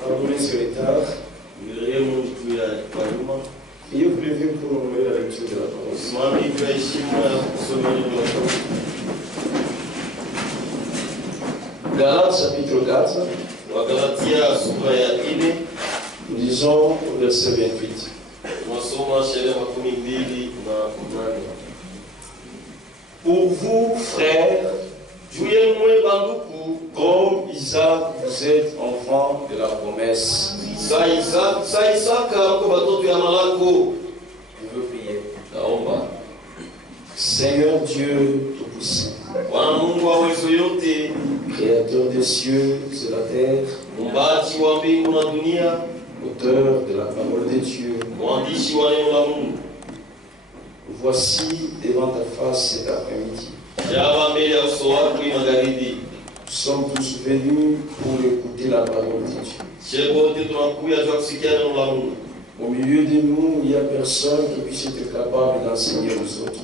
Pardonnez ce retard. Et vous levez pour ouvrir la lecture de la parole. Galates chapitre 4. Nous lisons au verset 28. Pour vous, frères, comme Isaac, vous êtes enfants de la promesse. Je veux prier. Seigneur Dieu Tout-Puissant, Créateur des cieux et de la terre, auteur de la parole de Dieu, voici devant ta face cet après-midi. Nous sommes tous venus pour écouter la parole de Dieu. Au milieu de nous, il n'y a personne qui puisse être capable d'enseigner aux autres.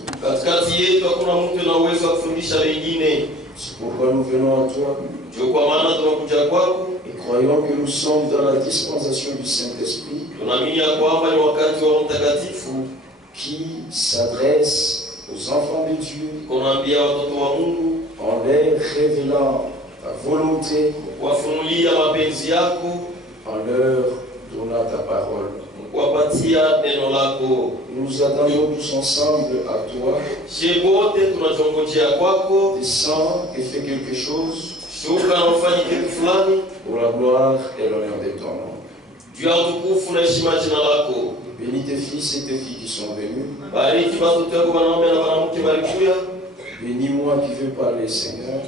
C'est pourquoi nous venons à toi et croyons que nous sommes dans la dispensation du Saint-Esprit qui s'adresse aux enfants de Dieu en leur révélant ta volonté, en leur donnant ta parole. Nous nous attendons tous ensemble à toi. Descends et fais quelque chose pour la gloire et l'honneur de ton nom. Bénis tes fils et tes filles qui sont venus. Bénis-moi qui veux parler, Seigneur.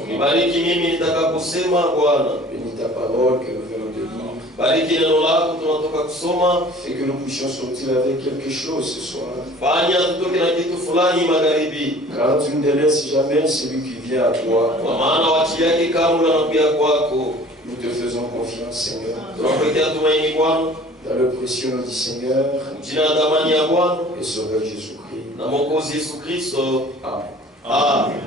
Bénis ta parole que nous venons de lire. Et que nous puissions sortir avec quelque chose ce soir. Car tu ne délaisses jamais celui qui vient à toi. Nous te faisons confiance, Seigneur. Dans le précieux nom du Seigneur et Sauveur Jésus-Christ. Amen.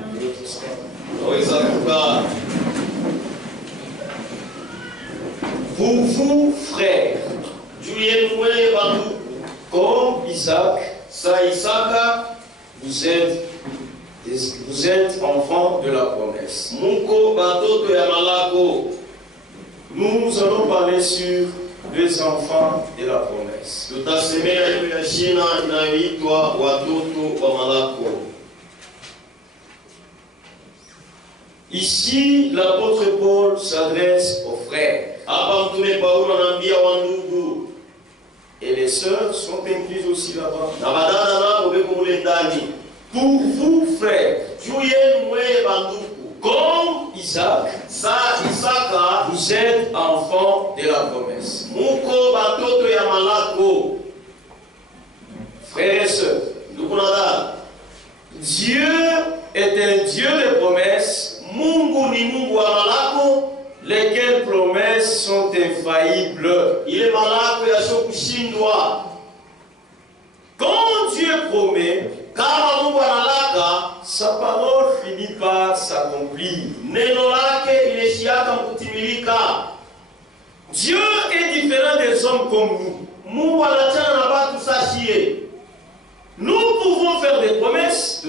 Pour vous, frères, comme Isaac, vous êtes enfants de la promesse. Nous allons parler sur les enfants de la promesse. Ici, l'apôtre Paul s'adresse aux frères. Et les sœurs sont incluses aussi là-bas. Pour vous, frères, comme Isaac, vous êtes enfants de la promesse. Frères et sœurs, Dieu est un Dieu de promesses. Lesquelles promesses sont infaillibles. Quand Dieu promet, sa parole finit par s'accomplir. Dieu est différent des hommes comme nous. Nous pouvons faire des promesses,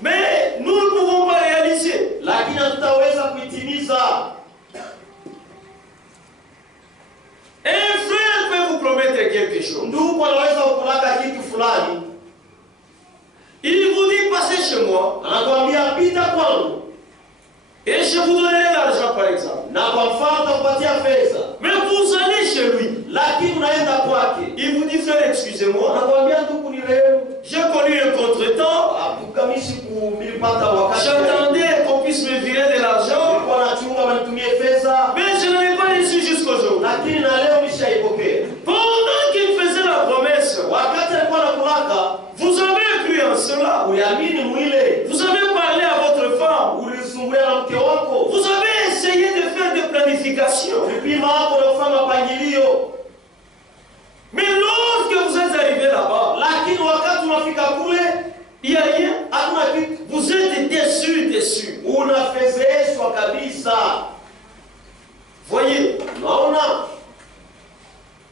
mais nous ne pouvons pas réaliser. Un frère peut vous promettre quelque chose. Il vous dit passez chez moi. Et je vous donnerai l'argent par exemple. Mais vous allez chez lui. Il vous dit frère excusez-moi. J'ai connu un contretemps. J'attendais qu'on puisse me virer de l'argent. Mais je ne l'ai pas reçu jusqu'aujourd'hui. Pendant qu'il faisait la promesse, vous avez cru en cela. Vous avez parlé à votre femme. Vous avez essayé de faire des planifications. Mais lorsque vous êtes arrivé là-bas, il n'y a rien. Vous êtes déçus. Vous unafezeshwa kabisa. Voyez, Unaona?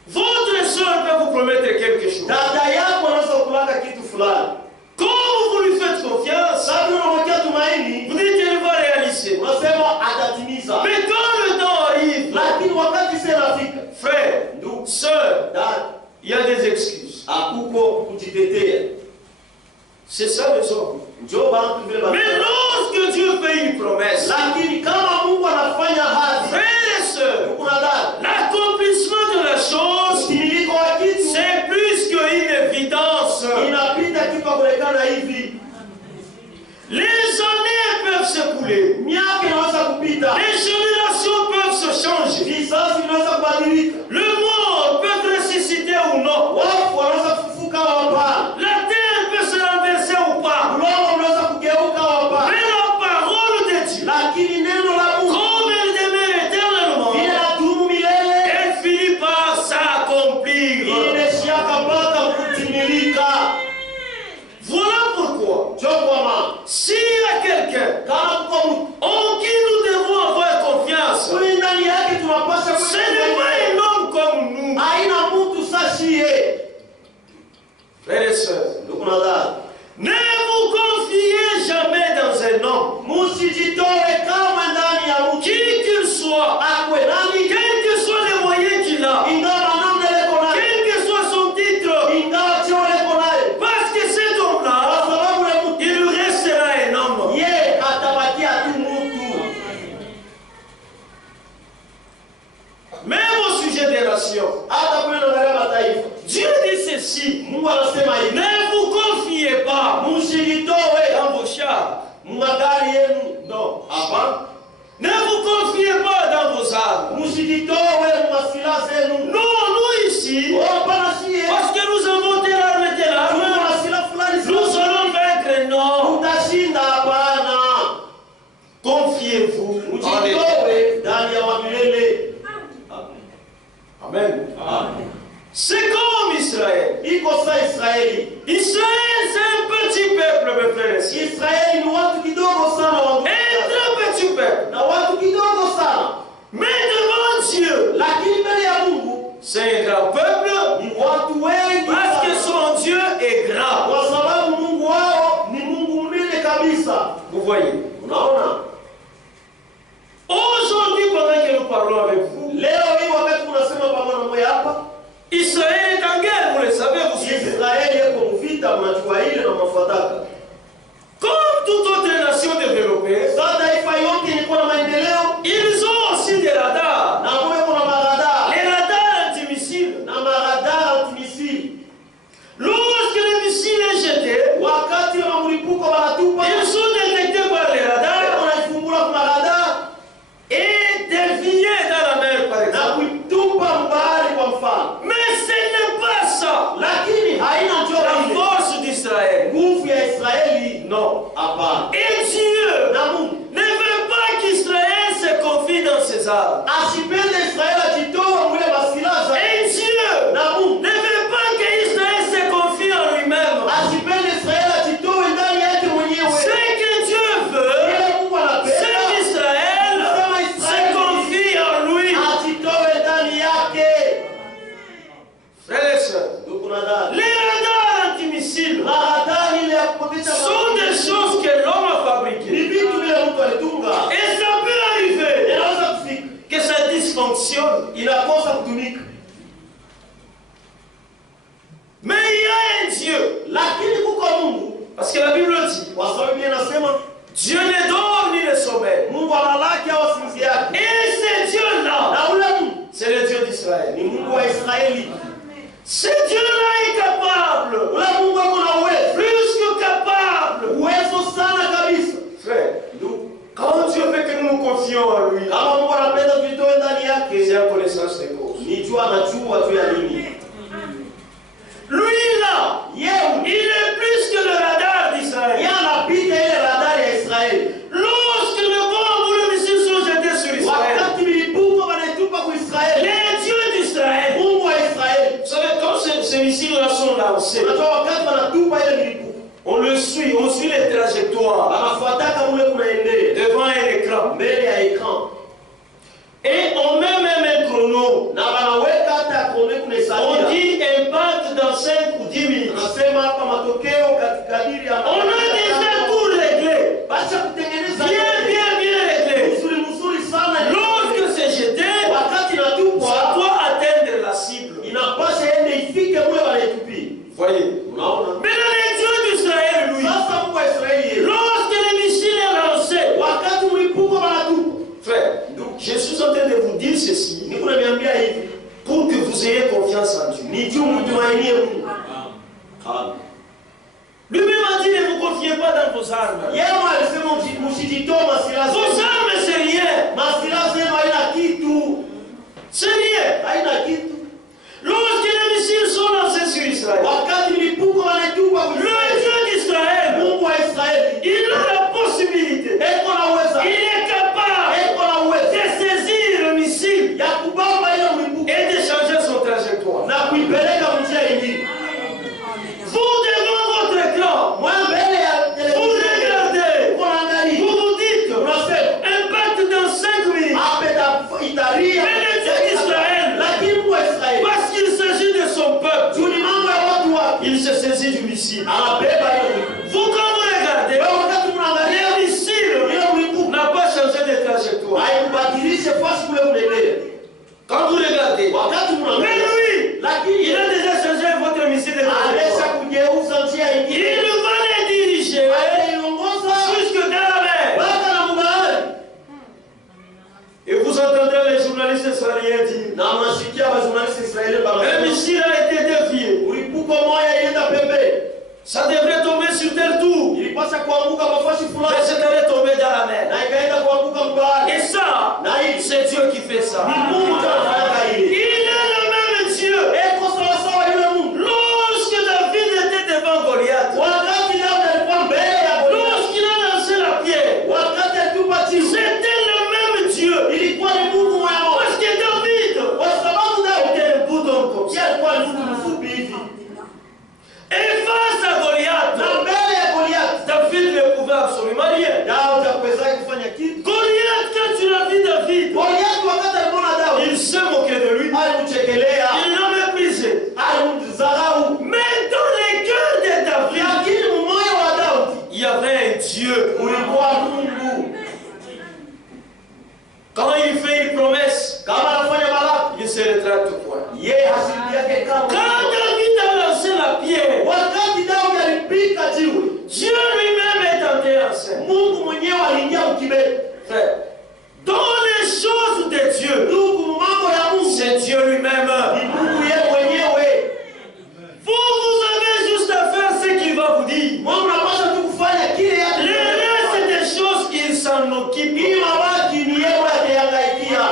votre soeur peut vous promettre quelque chose. Dada yako anaweza kulaka kitu fulani. Quand vous lui faites confiance, Sasa unamwekea tumaini, vous dites qu'elle va réaliser. unasema atatimiza. Mais quand le temps arrive, Lakini wakati sasa inafika, frère, ndugu, sœur, dada, il y a des excuses. hakuko kujitetea. C'est ça le sort. Njoo bantu vile Mais basi. lorsque Dieu fait une promesse, Lakini kama Mungu anafanya hadi, frères et sœurs, kuna dada, l'accomplissement de la chose, utimilifu wa kitu c'est plus qu'une évidence. inapita kitu kuonekana hivi. Les années peuvent s'écouler. Miaka inaweza kupita. Les générations peuvent se changer. Vizazi vinaweza kubadilika. Le mort peut ressusciter ou non. Wafu wanaweza kufufuka au hapana. La terre peut se renverser ou pas. Udongo unaweza kugeuka au hapana. Mais la parole de Dieu, Lakini neno la Mungu comme elle demeure éternellement, linadumu milele. elle finit par s'accomplir. Inaishiaka mpaka kutimilika. Voilà pourquoi, Njoo kwa maana. s'il y a quelqu'un Kama kuko mtu, en qui nous devons avoir confiance, huyu ndani yake tunapaswa ce n'est pas un homme comme nous. haina mtu sashie. Frères et sœurs, Ndugu na dada, ne vous confiez jamais dans un homme, msijitoe kama ndani ya mtu. qui qu'il soit, Akwe nani? quels que soient les moyens qu'il a, Ingawa namna leko nayo. quel que soit son titre, Ingawa cheo leko nayo. parce que cet Kwa homme-là, sababu ya mtu. il restera un homme. Ye atabakia tu mtu. Même au sujet des nations, Hata kule na mataifa. Dieu dit ceci: Mungu anasema hivi. ne vous confiez pas Msijitoe dans vos chars, magari yenu. No, hapana. ne vous confiez pas dans vos armes. Msijitoe masila zenu. Non, nous ici, Oh, hapana sie. parce que nous avons telle arme et telle arme, Mungu masila fulani nous sana. allons vaincre. Non, Utashinda hapana. confiez-vous en l'Éternel. Msijitoe ndani ya milele. Amen. C'est comme Israël. Iko sa Israeli. Israël, c'est un petit peuple, mes frères et sœurs. Israeli ni watu kidogo sana wa Mungu. Un très petit peuple. Na watu kidogo sana. Mais devant Dieu, Lakini mbele ya Mungu c'est un grand peuple ni watu wengi parce que sana. son Dieu est grand. Kwa sababu Mungu wao ni Mungu mnene kabisa. Vous voyez. Unaona? Aujourd'hui, pendant que nous parlons avec vous, Leo hii wakati tunasema pamoja na moyo hapa, Israël est en guerre, vous le savez, vous suivez. Israeli yuko mvita, mnajua ile na mafuataka. Comme toute autre nation développée, Sasa taifa yote ilikuwa na maendeleo ils ont aussi des radars. na mwe kuna maradar Les radars antimissiles. na maradar antimisili. Lorsque le missile est jeté, Wakati wa mlipuko wanatupa, ils sont détectés par les radars wanaifumbula kwa maradar et déviés dans la mer, par na exemple. kuitupa mbali kwa mfano. Mais ce n'est pas ça Lakini haina la njoo ile. force d'Israël. Nguvu ya Israeli Non. hapana. Et Dieu Na Mungu ne veut pas qu'Israël se confie dans ses armes. asipende Israeli ajitoe mule masilaza. Et Dieu Na Mungu ne veut pas qu'Israël se confie en lui-même. asipende Israeli ajitoe ndani yake Ce mwenyewe. que Dieu veut, Ile Mungu c'est anapenda qu'Israël se confie en lui. ajitoe ndani yake. Frères et sœurs, Ndugu na dada, les radars antimissiles maradar ile ya kupoteza sont des choses que l'homme a ni fabriquées. vitu vile mtu alitunga. Et ça peut arriver Inaweza kufika, que ça dysfonctionne. inakosa kutumika. Mais il y a un Dieu. Lakini kuko Mungu, Parce que la Bible dit, kwa sababu Biblia inasema Dieu ne dort ni ne sommeille. Mungu analaki au asinzi yake. Et ce Dieu-là, Na ule Mungu c'est le Dieu d'Israël. ni Mungu wa Israeli. Ce Dieu-là est capable, Ule Mungu ako na uwezo, plus que capable. uwezo sana kabisa. Frère, Ndugu, quand Dieu veut que nous nous confions en lui, kama Mungu anapenda tujitoe ndani yake, c'est en connaissance des causes. ni jua anajua tu ya nini. Lui là, Yeye il est plus que le radar d'Israël. yeye anapita ile radari ya Israeli. Lorsque le bombe ou le missile sont jetés sur Israël, Wakati milipuko wanaitupa kwa Israeli, les dieux d'Israël, Mungu wa Israeli, vous savez, quand ces missiles-là sont lancés, unajua wakati wanatupa ile milipuko, on le suit, on suit les trajectoires wanafuataka mule kunaendea. devant Wanasema hapa matokeo kadiri ya On a déjà tout réglé. Bacha kutengeneza Bien réglé. mzuri sana. Lorsque c'est jeté, Wakati natupwa ça doit atteindre la cible. inapasha ende ifike mule wanaitupi. Voyez. Unaona? Maintenant, les dieux d'Israël, lui, Sasa Mungu wa Israeli lorsque les missiles est lancé, wakati mlipuko wanatupa. frère, je suis en train de vous dire ceci Niko niambia hivi pour que vous ayez confiance en Dieu. ni juu mtumainie Mungu. Amen. Lui-même a dit, ne vous confiez pas dans vos armes. Yeye alisema msijitoe masilaha. Vos armes, c'est rien. Masilaha sema haina kitu. C'est rien. Haina kitu. Lorsque les missiles sont lancés sur Israël, Wakati mlipuko wanatupa le Dieu d'Israël, Mungu wa Israeli il a la possibilité, eko na uweza. il est capable Eko na uweza de saisir le missile ya kubamba ile mlipuko et de changer son trajectoire. na kuipeleka njia nyingine. Vous devant votre écran, Mwa mbele ya vous televisheni regardez, unaangalia. vous vous dites, Unasema impact dans 5 minutes. hapa itaria. Mais le Dieu d'Israël, Lakini Mungu wa Israeli parce qu'il s'agit de son peuple, juu ni mambo ya watu wake. il se saisit du missile. Anabeba ile mlipuko. Vous, quand vous regardez, Wewe wakati mnaangalia le missile ile mlipuko n'a pas changé de trajectoire. haikubadilishe fasi kule unaendea. Quand vous regardez, Wakati mais mnaangalia lui, lakini il a déjà changé votre missile de anaweza trajectoire. kugeuza njia nyingine. Il va les diriger Anaiongoza jusque dans la mer. mpaka na mbahari. Et vous entendrez les journalistes israéliens dire, Na mnasikia wazunalisti Israeli un banasema missile a été dévié. mlipuko moja ilienda pembeni. Ça devrait tomber sur terre tout. Ilipasha kuanguka mafasi Mais fulani c'est allé tomber dans la mer. na ikaenda kuanguka mbahari. Et ça, Na hii c'est Dieu qui fait ça. ni Mungu ndiye anafanya Il hili. est le même Dieu. Eko sawa sawa yule Mungu. Lorsque David était devant Goliath, Wakati Daudi alikuwa mbele ya Goliathi, lorsqu'il a lancé la pierre, wakati alitupa chini, c'était le même Dieu. ilikuwa ni Mungu mwenye moyo. Parce que David Kwa sababu Daudi était un bouton comme yeye ça. alikuwa ni mtu mfupi hivi. Et face à Goliath, Na mbele ya Goliathi, David ne pouvait absolument rien. Daudi hakuweza kufanya kitu. Goliath, quand tu l'as vu David, Goliathi wakati alimuona Daudi, il s'est moqué de lui. alimchekelea, Il l'a méprisé. alimdharau. Mais dans le cœur de David, Lakini moyo wa Daudi il y avait un Dieu. ulikuwa Mungu. Quand il fait une promesse, Kama anafanya baraka, il se rétracte au point. yeye hasidi yake Quand kama. David a lancé la pierre, Wakati Daudi alipika jiwe, Dieu lui-même est entré en scène. Mungu mwenyewe aliingia ukibeti. Frère, dans les choses de Dieu, Ndugu, mambo ya Mungu c'est Dieu lui-même. ni Mungu yeye mwenyewe. Vous avez juste à faire ce qu'il va vous dire. Mungu anapaswa tu kufanya kile yake. Le reste des choses, il s'en occupe. Hii mabaki ni yeye atayangaikia.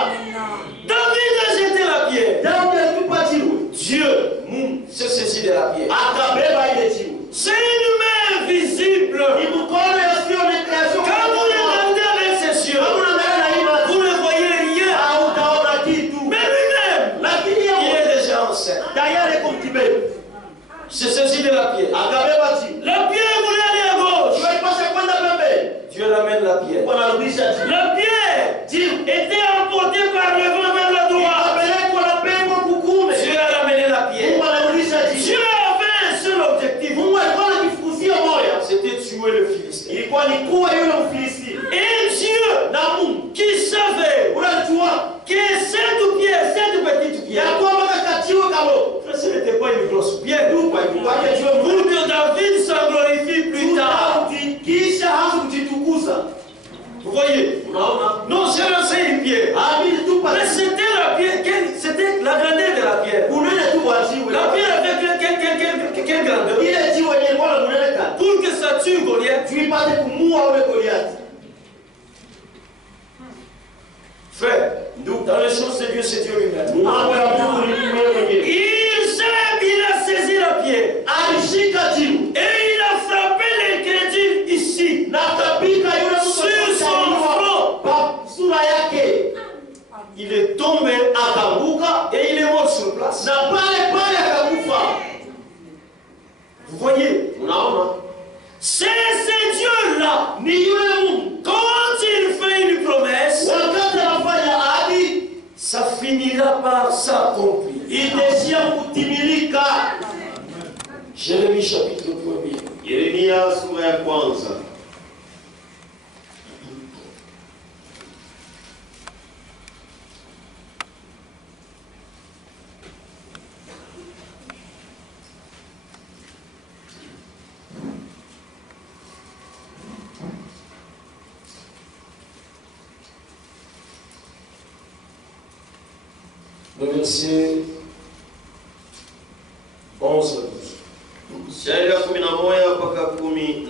David a jeté la pierre. Daudi alitupa jiwe, Dieu, Mungu, se saisit de la pierre. akabeba ile jiwe. C'est une main invisible. Ni mkono yasiyoonekana. Quand vous regardez avec ses yeux, Kama unaangalia na hii macho, vous ne voyez rien. hautaona kitu. Mais lui-même, Lakini il yeye est déjà en scène. tayari kwa mkibeti. Se saisit de la pierre. Akabeba jiwe. La pierre voulait aller à gauche. Jiwe ilipasha kwenda pembeni. Dieu ramène la pierre. Wanarudisha jiwe. La pierre Jiwe était emportée par le vent vers la droite. ikapelekwa na pepo kukume. Dieu a ramené la pierre. Mungu anarudisha Dieu jiwe. avait un seul objectif. Mungu alikuwa anakifukuzia moyo. C'était tuer le Philistin. Ilikuwa ni kuwa yule Mfilisti. Et Dieu, Na Mungu qui savait unajua que cette pierre, cette petite ya pierre, kwamba kakachiwe kalo. ce n'était pas une grosse pierre. Kwa ilikuwaje jiwe Pour Mungu que David s'en glorifie plus tard. kisha haanza kujitukuza. Vous voyez? Unaona? Non, j'ai lancé une pierre. Amini tu Mais pale. c'était la pierre, c'était la grandeur de la pierre. Unene tu wa jiwe. La pierre avait quelle grandeur? Ile jiwe yenye ilikuwa na unene kana. Pour que ça tue Goliath. Tuipate kumua ule Goliathi. Frère, dans les choses de Dieu, c'est Dieu lui-même. Mambo ya Mungu ni wewe mwenyewe. Il a saisi la pierre. Alishika jiwe. Et il a frappé l'incrédule ici. Na akapika yule mtu Sur son front. pa sura yake. Il est tombé, Akaanguka et il est mort sur place. na pale pale akakufa. Vous voyez? Unaona? C'est ce Dieu-là. Ni yule Mungu. Quand il fait une promesse, Wakati anafanya ahadi, ça finira par s'accomplir. itaishia kutimilika. Jérémie chapitre 1er. Yeremia sura ya kwanza. Le verset 11 à 12. Shairi ya 11 mpaka 12.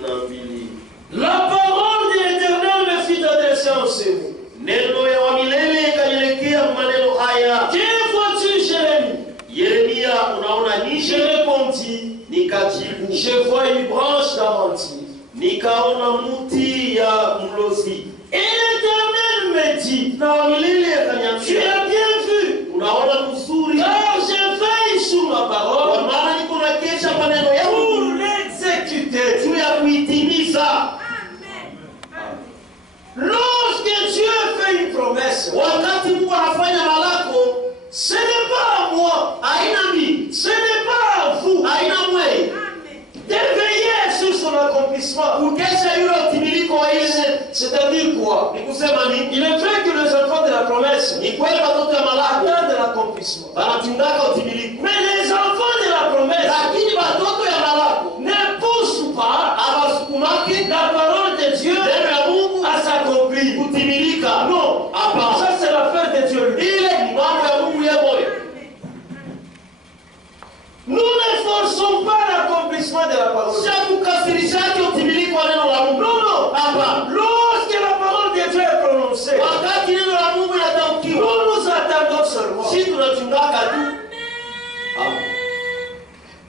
La parole de l'Éternel me fit adresser en ces mots. Neno ya wa milele ikanielekea maneno haya. Que vois-tu, Jérémie? Yeremia, unaona Je nini? répondis, Nikajibu, je vois une branche d'amantille. nikaona mti ya mlozi. Et l'Éternel me dit, Na wa milele tu akaniambia, as bien vu, unaona mzuri, car je veille sur ma kwa parole maana niko na kesha maneno pour yangu l'exécuter. juu ya kuitimiza. Lorsque Dieu fait une promesse, Wakati Mungu anafanya malako, ce n'est pas à moi, haina mimi, ce n'est pas à vous haina mwe, de veiller sur son accomplissement. kukesha yule utimilifu wa ile. C'est-à-dire quoi? Ni kusema nini? Il est vrai que les enfants de la promesse Ni kweli watoto ya malako attendent l'accomplissement. wanachungaka utimilifu, Mais les enfants de la promesse lakini watoto ya malako ne poussent pas hawasukumaki la parole de Dieu neno ya Mungu à s'accomplir. kutimilika. Non, Hapana, ça c'est l'affaire de Dieu. ile ni mambo ya Mungu yeye moyo. Nous ne forçons pas l'accomplissement de la parole. Sio kukasirishaje utimilifu wa neno la Mungu. Non, non. Hapana, Lorsque la parole de Dieu est prononcée, wakati neno la Mungu linatamkiwa, nous nous attendons seulement. sisi tunachungaka tu.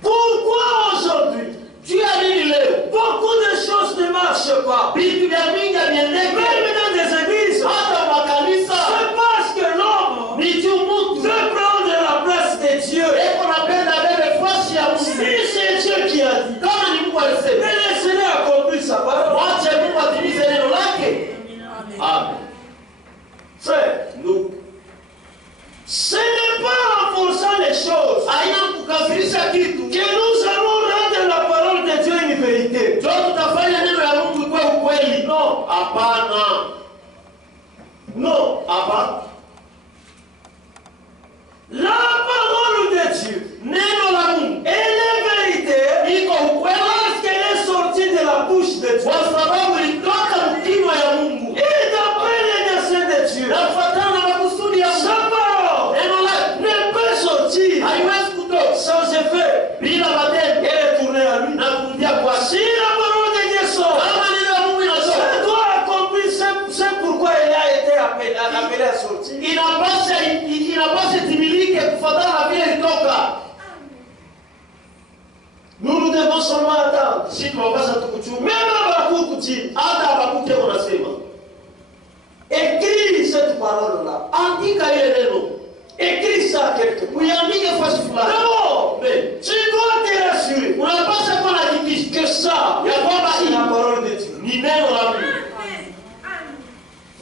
Pourquoi aujourd'hui Juu ya nini leo beaucoup de choses ne marchent pas? vitu vya mingi viendeke Même dans des églises, hata makanisa? c'est parce que l'homme Ni juu mtu veut prendre la place de Dieu. eko napenda bebe fasi ya Si Mungu. c'est Dieu qui a dit, Kama ni Mungu alisema, mais laissez-le accomplir sa parole. mwache Mungu atimize neno lake. Amen. Frère, Ndugu, ce n'est pas en forçant les choses haina kukasirisha kitu que nous allons rendre la parole de Dieu une vérité. ndio tutafanya neno ya Mungu ikuwe ukweli. Non, Hapana, non. hapana. La parole de Dieu, Neno la Mungu elle est vérité iko ukweli parce qu'elle est sortie de la bouche de Dieu. kwa sababu ilitoka mkinywa ya Mungu Et d'après les desseins de Dieu, na kufuatana na makusudi ya sa Mungu. parole Neno lake ne peut sortir haiwezi kutoka sans effet bila matendo et retourner à lui. na kurudia kwa Si la parole de Dieu sort, kama neno la Mungu inatoka, ça doit accomplir c'est pourquoi elle a été appelée à sortir. inapasha timilike kufuatana na vile ilitoka. Nous devons seulement attendre. Sisi tunapasha tukuchunga. Même Habakkuk dit, Hata Habakuki unasema, écris cette parole-là. andika ile neno, Écris ça quelque part. uiandike fasi fulani. D'abord, Mais tu dois te rassurer unapasha kuwa na hakikisho que ça, ya kwamba c'est la hii parole de Dieu. ni neno la Mungu.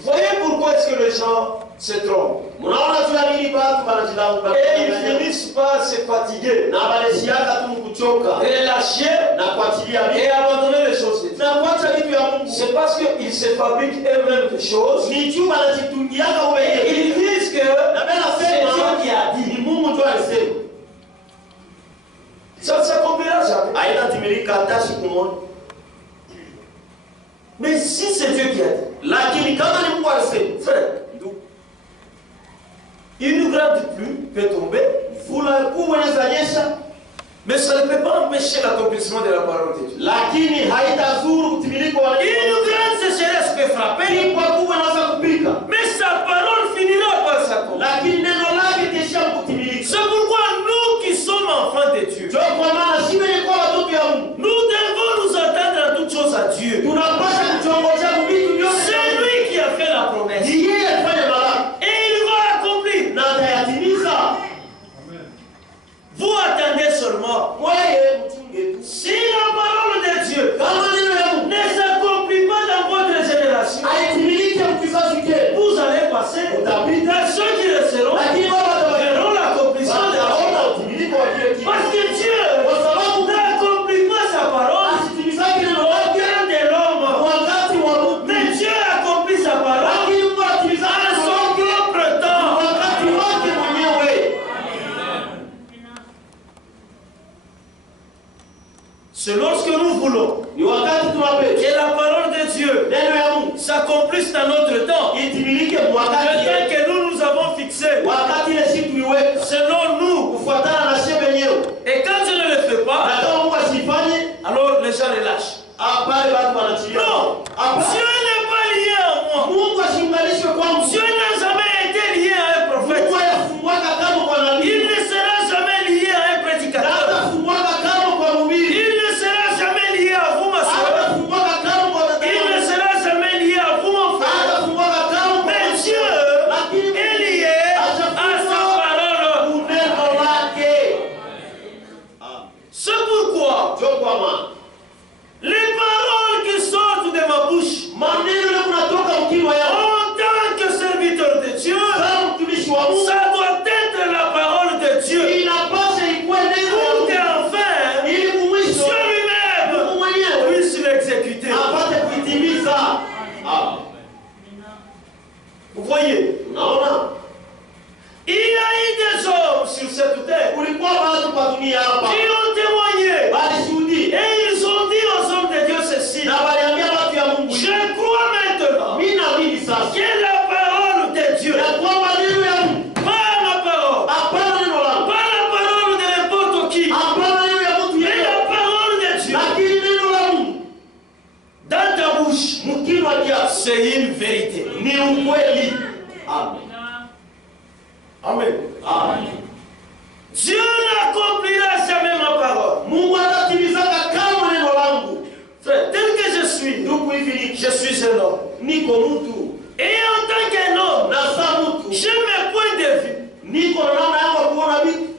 Voyez pourquoi est-ce que les gens se trompent. Unaona tu ya nini watu wanajilaumu Et ils finissent par se fatiguer, na wanasiaka tu kuchoka relâcher na kuachilia et vitu abandonner les choses de Dieu. na kuacha vitu ya Mungu. C'est parce qu'ils se fabriquent eux-mêmes des choses. Ni juu wanajitungiaka Et wenyewe. ils disent que Na mimi c'est Dieu nasema qui a dit. ni Mungu ndio alisema. Ça ne s'accomplira jamais. Haitatimilika hata siku moja. Mais si c'est Dieu qui a dit, Lakini kama ni Mungu alisema, frère, une grande pluie peut tomber, mvula kubwa inaweza nyesha, mais ça ne peut pas empêcher l'accomplissement de la parole de Dieu. lakini haitazuru kutimilika wa Une neno. grande sécheresse peut frapper, Kwa kubwa inaweza kupika, mais sa parole finira par s'accomplir. lakini neno lake litaishia kutimilika. C'est pourquoi nous qui sommes enfants de Dieu, Ndio kwa maana si wenye kwa watoto ya Mungu. nous devons nous attendre à toutes choses à Dieu. Tunapaswa kuchongojea vitu vyote. C'est lui qui a fait la promesse. Ni yeye alifanya baraka Et il va accomplir. na atayatimiza. Vous attendez seulement. Wewe mchunge tu. Si la parole de Dieu Kama neno ya Mungu ne s'accomplit pas dans votre génération, haitimiliki dans notre temps. itimilike Le wakati temps que nous avons fixé. wakati ile siku tuliweka Selon nous. kufuatana na sheria yenyewe. Et quand je ne le fais Na pas, kama Mungu asifanye, alors les gens relâchent. habari watu wanachilia. Non, Dieu n'est pas lié à moi. Mungu asiunganishwe kwangu. Dieu n'a jamais été lié à un prophète. Mungu ayafungwaka kama kwa nabii. Il ne sera jamais lié à un Na prédicateur. atafungwaka kama kwa mhubiri. Il ne sera jamais lié à vous, ma soeur. Atafungwaka kama kwa Il ne dada. sera jamais lié à vous, mon frère. Atafungwaka kama kwa Mais Dieu lakini est lié à sa parole. neno lake. C'est pourquoi Ndio kwa maana les paroles qui sortent de ma bouche, maneno yale kunatoka mkinywa yao. en tant que serviteur de Dieu, Kama mtumishi wa Mungu ça doit être la parole de Dieu. inapaswa ikuwe neno la Pour Mungu. qu'enfin, Ili kumwisho Dieu lui-même Mungu mwenyewe puisse l'exécuter. apate kuitimiza. Vous voyez, Unaona? il y a eu des hommes sur cette terre Kulikuwa watu kwa dunia hapa. qui ont témoigné Walishuhudia. et ils ont dit aux hommes de Dieu ceci. Na waliambia watu ya Mungu. Je crois maintenant Mimi naamini sasa. que la parole de Dieu, Ya kwamba neno ya Mungu. pas ma parole, Hapana neno langu. pas la parole de n'importe qui, Hapana neno ya mtu mais yeyote. la parole de Dieu Lakini neno la Mungu dans ta bouche, mkinywa chako c'est une vérité. ni ukweli. Amen. Amen. Amen. Dieu n'accomplira jamais ma parole. Mungu atatimizaka kama neno langu. Frère, tel que je suis, Ndugu hivi je suis un homme. niko mtu Et en tant qu'un homme, na saa mtu j'ai mes points de vue. niko na namna yangu ya kuona vitu,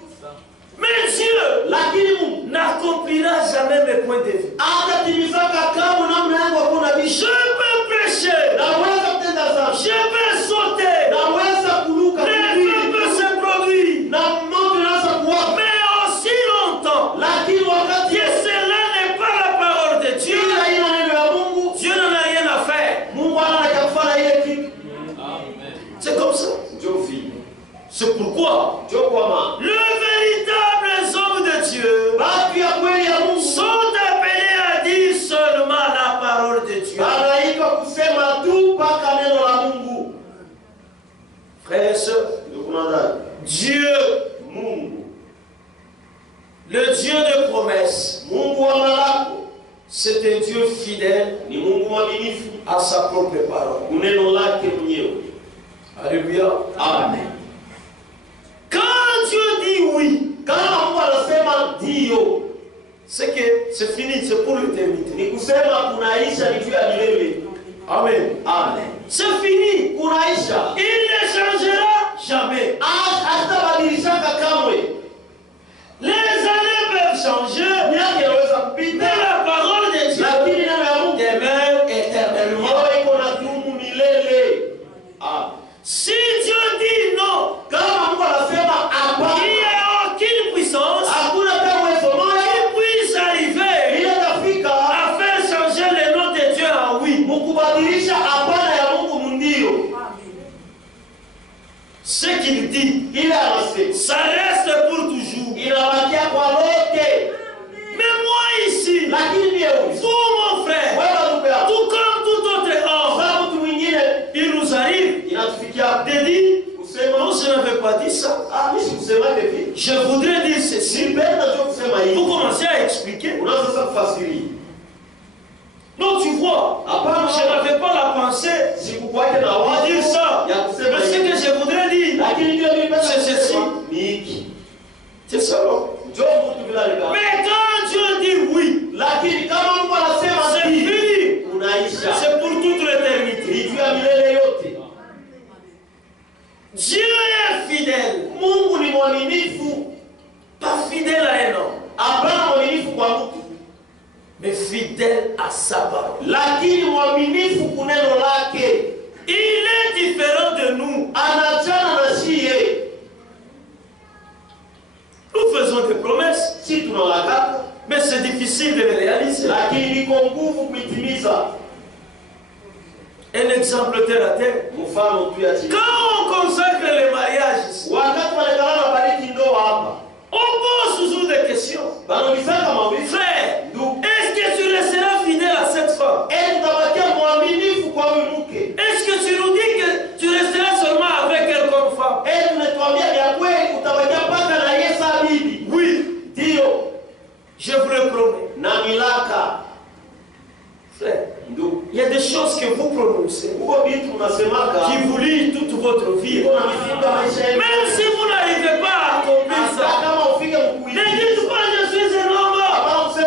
Mais Dieu lakini Mungu n'accomplira jamais mes points de vue. atatimizaka kama namna yangu ya kuona Je vitu. peux prêcher, Naweza kutenda dhambi, je peux sauter, naweza kuruka les feux kuhubiri, peuvent se produire, na moto unaweza kuwaka, mais aussi longtemps lakini wakati que cela n'est pas la parole de Dieu, ila ina neno ya Mungu, Dieu n'en a rien à faire. Mungu hana cha kufanya ile kitu. C'est comme ça. Njoo vile. C'est pourquoi Njoo kwa maana les véritables hommes de Dieu watu ya kweli ya Mungu sont appelés à dire seulement la parole de Dieu. wanaitwa kusema tu mpaka neno la Mungu. Frères et sœurs, Ndugu na dada, Dieu, Mungu, le Dieu de promesses, Mungu wa malako c'est un Dieu fidèle ni Mungu mwaminifu à sa propre parole. kuneno lake mwenyewe. Alléluia. Amen. Quand Dieu dit oui, Kama Mungu anasema ndio, c'est que c'est fini, c'est pour l'éternité. ni kusema kunaisha, ni juu ya milele. Amen. Amen. C'est fini. Kunaisha, Il ne changera jamais. hatabadilishaka kamwe. Les années peuvent changer, Miaka inaweza mais kupita, la parole de Dieu lakini neno ya Mungu demeure éternellement. yao iko na dumu milele. Amen. Si Dieu dit non, Kama Mungu anasema il hapana, n'y a aucune puissance hakuna hata uwezo moja qui puisse arriver ile tafika à faire changer le nom de Dieu en oui. mukubadilisha hapana ya Mungu mundio. Ce qu'il dit, Ile anasema ça reste pour toujours. inabakia kwa lote, Mais moi ici, lakini mie huyu vous mon frère, wewe ndugu yangu, tout comme tout autre homme, kama mtu mwingine il nous arrive inatufikia de dire, kusema non, je n'avais pas dit ça. mimi sikusema hivi, Je voudrais dire ceci. sipenda tu kusema Vous hivi. commencez à expliquer. Unaanza sasa kufasiri. Non, tu vois, Hapana, je n'avais pas la pensée sikukwake na de watu dire ça. ya kusema Mais ce hivi. que je voudrais dire, Lakini ndio mimi pesa C'est ceci. kusema ni hiki. c'est ça. Njoo mtu bila lika. Mais quand Dieu dit oui, Lakini kama Mungu anasema c'est ndio, fini. unaisha. C'est pour toute l'éternité. Ni juu ya milele yote. Dieu est fidèle. Mungu ni mwaminifu, Pas fidèle à un homme, hapana mwaminifu kwa mtu, mais fidèle à sa parole. lakini mwaminifu kuneno lake. Il est différent de nous. Anachana na shie. Nous faisons des promesses, Si tunawakata, mais c'est difficile de les réaliser. lakini iko nguvu kuitimiza. Un exemple terre à terre. Mfano tu ya chini. Quand on consacre les mariages ici, Wakati wanakalana bariki ndoa hapa, on pose toujours des questions. wanaulizaka maulizo. Frère, Ndugu, est-ce que tu resteras fidèle à cette femme? utabakia mwaminifu kwa huyu mke? Est-ce que qui vous lie toute votre vie. Même si vous n'arrivez pas à accomplir ça, ne dites pas je suis un homme. C'est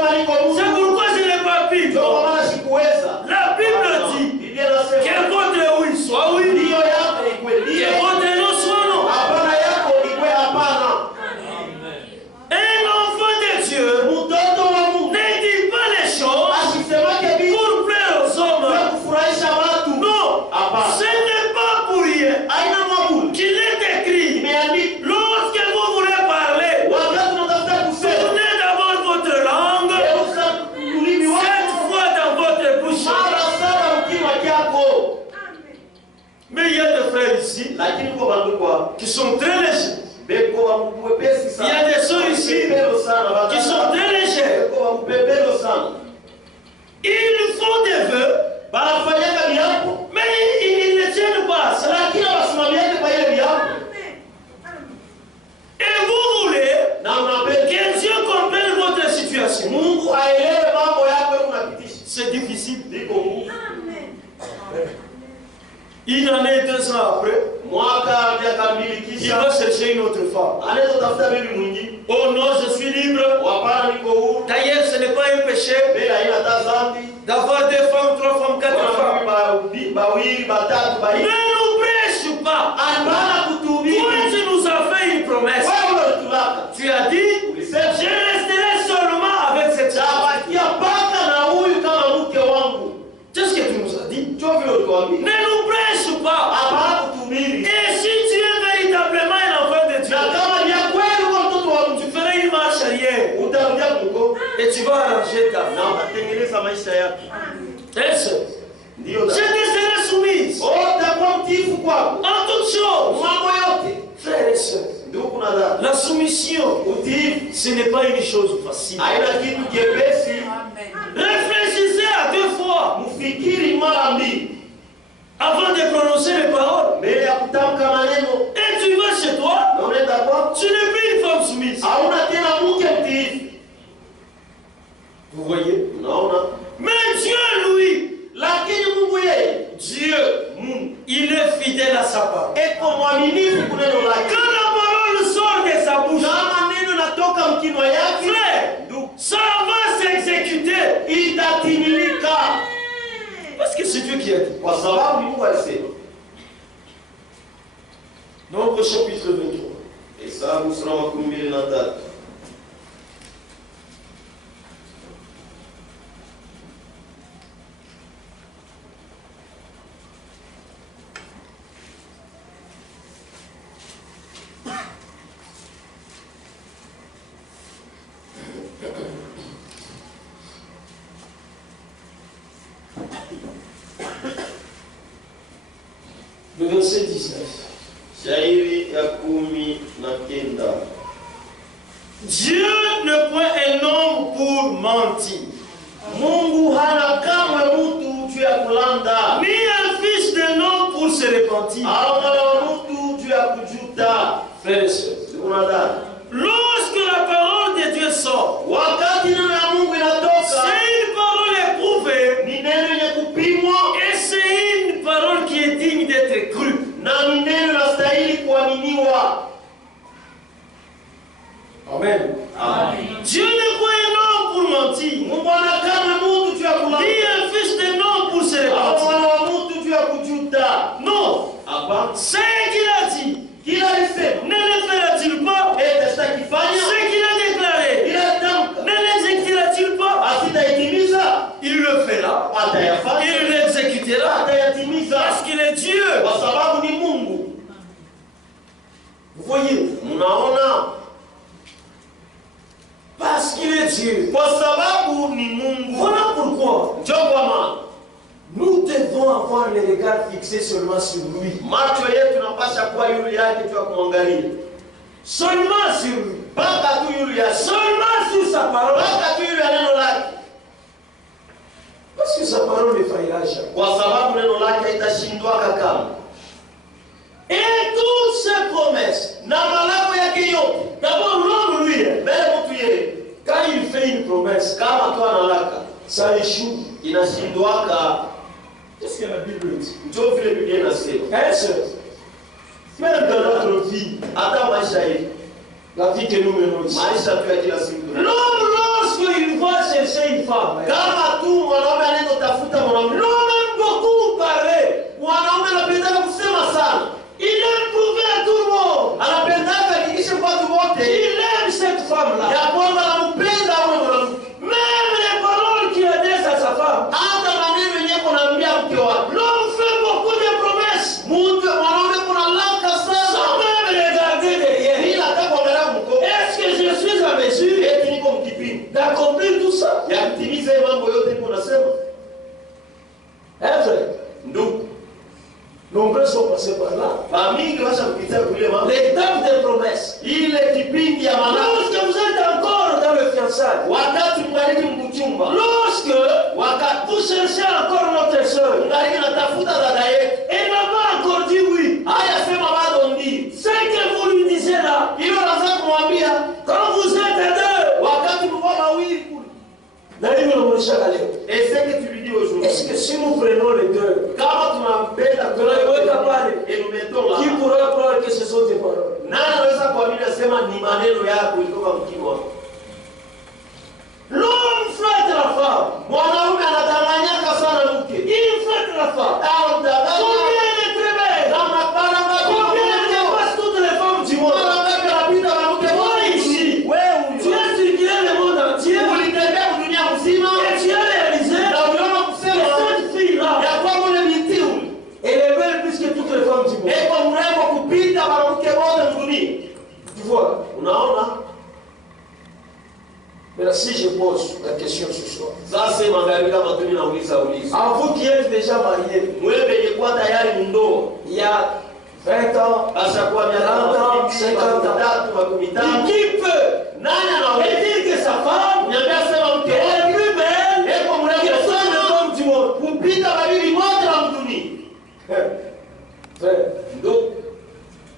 pourquoi je n'ai pas pu. La Bible dit que votre oui soit oui, que votre non soit non. Un enfant de Dieu ne dit pas les choses pour plaire aux hommes. Non, ce n'est pas pour rien qu'il est écrit. Lorsque vous voulez parler, tournez d'abord votre langue 7 fois dans votre bouche. Mais il y a des frères ici qui sont très légers. Il y a des sœurs ici qui sont très légères. Ils font des vœux, mais ils ne tiennent pas à ça. Et vous voulez que Dieu comprenne votre situation. C'est difficile. Une année, 2 ans après, il va chercher une autre femme. Oh non, je suis libre. D'ailleurs, ce n'est pas un péché d'avoir 2 femmes, 3 femmes, 4 femmes. Ne nous prêche pas. Toi, tu nous as fait une promesse. Tu as dit, je resterai seulement avec cette femme. C'est ce que tu nous as dit. Ne nous prêche pas. Et si tu es véritablement un enfant de Dieu, tu feras une marche arrière et tu vas arranger ta vie. Je te serai soumise en toutes choses. Frères et sœurs, la soumission, ce n'est pas une chose facile. Réfléchissez à 2 fois avant de prononcer les paroles. Et tu vas chez toi, tu n'es plus une femme soumise. Vous voyez? Mais Dieu, lui, Dieu, il est fidèle à sa parole. Quand la parole sort de sa bouche, frère, ça va s'exécuter. Parce que c'est Dieu qui a dit. Donc au chapitre 23. Le verset 19. Dieu ne point un homme pour mentir. Ni un fils d'un homme pour se repentir. Frères et sœurs, lorsque la parole de Dieu sort, c'est une parole éprouvée et c'est une parole qui est digne d'être crue. Amen. Dieu n'est pas un homme pour mentir, ni un fils d'un homme pour se repentir. Non, c'est qu'il a dit. Ne le fera-t-il pas? Ce qu'il a déclaré, ne l'exécutera-t-il pas? Il le fera. Il l'exécutera. Parce qu'il est Dieu. Vous voyez? Parce qu'il est Dieu. Voilà pourquoi nous devons avoir le regard fixé seulement sur lui. Seulement sur lui. Seulement sur sa parole. Parce que sa parole ne faillira jamais. Et toutes ces promesses, d'abord l'homme lui, quand il fait une promesse, ça échoue. Qu'est-ce que la Bible dit? Est-ce même dans notre vie, hata maisha yetu, la vie que nous menons ici, maisha tu ya kila siku, l'homme lorsqu'il va chercher une femme, kama tu mwanaume anaenda kutafuta mwanamke, l'homme aime beaucoup parler, mwanaume anapenda kusema sana, il aime prouver à tout le monde, anapenda kuhakikisha kwa watu wote il aime cette femme-là, ya kwamba anampenda huyo mwanamke, même les paroles qu'il adresse à sa femme, hata maneno yenyewe kunaambia mke wake. l'homme fait beaucoup de promesses, Mtu mwanaume kuna laka sana, sans même regarder derrière. bila hata kuangalia mkono, Est-ce que je suis en mesure eti niko mkipindi d'accomplir tout ça? ya kutimiza mambo yote niko nasema. Hein, frère? Ndugu, Nombreux sont passés par là. bamingi washa kupitia kule mambo L'étape des promesses. ile kipindi ya maneno, Lorsque vous êtes encore dans le fiançailles, wakati mngaliki mkuchumba, lorsque wakati vous cherchez encore notre soeur, mngaliki natafuta dada yetu, elle n'a pas encore dit oui. haya sema bado ndio Ce que vous lui disiez là, hilo, lazima kumwambia quand vous êtes à deux, wakati mko mawili kule. d'ailleurs, nous le cherchons. Et ce que tu lui dis aujourd'hui, Est-ce que si nous prenons les deux, kama tunampenda tunaiweka pale, et nous mettons là, qui pourra croire que ce sont des paroles? nani anaweza kuamini asema ni maneno yako ilitoka mkinywa wako? L'homme flatte la femme. Mwanaume anadanganyaka sana mke, Il flatte la femme. au danganya Combien elle est très belle. kama bana ngapi, Combien elle dépasse toutes les femmes du monde. mara ngapi anapita na mke Toi wako ici, wewe tu huyo as circulé le monde entier ulitembea dunia mzima et tu as réalisé na uliona que kusema cette fille-là, ya kwamba ule binti huyu elle est belle plus que toutes les femmes du monde. eko mrembo kupita mwanamke wote mdunia. Tu vois? Unaona? Mais si je pose la question ce soir, Sasa magharibi kama tu ninauliza uliza, à vous qui êtes déjà mariés, wewe yenye kuwa tayari mundoa il y a 20 ans, basi kwa miaka 40 ans, 50 ans, 53 qui peut nani anaweza dire que sa femme niambia sema mke est wako plus belle eko que mrembo toutes les sana femmes du monde? kupita mabibi wote wa mdunia? Frère, Donc